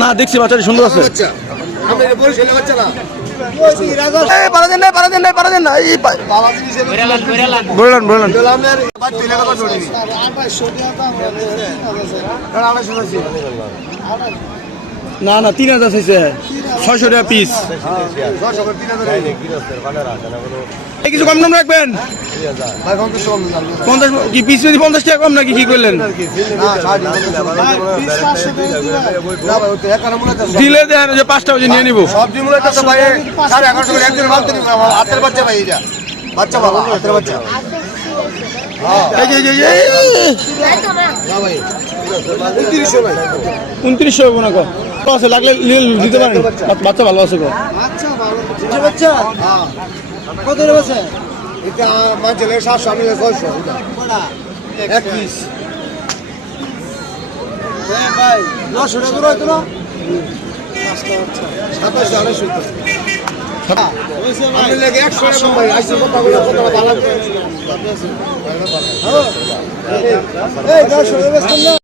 না দেখছি বাচ্চাটি সুন্দর আছে। না না 3000 চাইছে, 600 টাকা পিস। কিছু কম দাম রাখবেন? 50 কি পিস? 50 টাকা কম নাকি? কি করলেন? দিলে দেন যে 5টা বাজে নিয়ে নিব। সবজি মূল্য তো ভাই 1150 করে একজন মাল দিন। হাতের বাচ্চা ভাই, এটা বাচ্চা ভালো, হাতের বাচ্চা। এই যে না ভাই 2900 ভাই, 2900 হবে না? কত আছে? লাগলে দিতে পারেন। বাচ্চা ভালো আছে গো। আচ্ছা ভালো বাচ্চা। হ্যাঁ কত রে বাচ্চা? এটা মাঝে 700, আমি 600 এটা বড়া এক পিস। হ্যাঁ ভাই 900 টাকা করে হইতো না? 2700 250 আমি লাগে 100 টাকা ভাই। আইসো কথা বলে কথা ভালো। হ্যালো এই 900 টাকা বেচছেন না?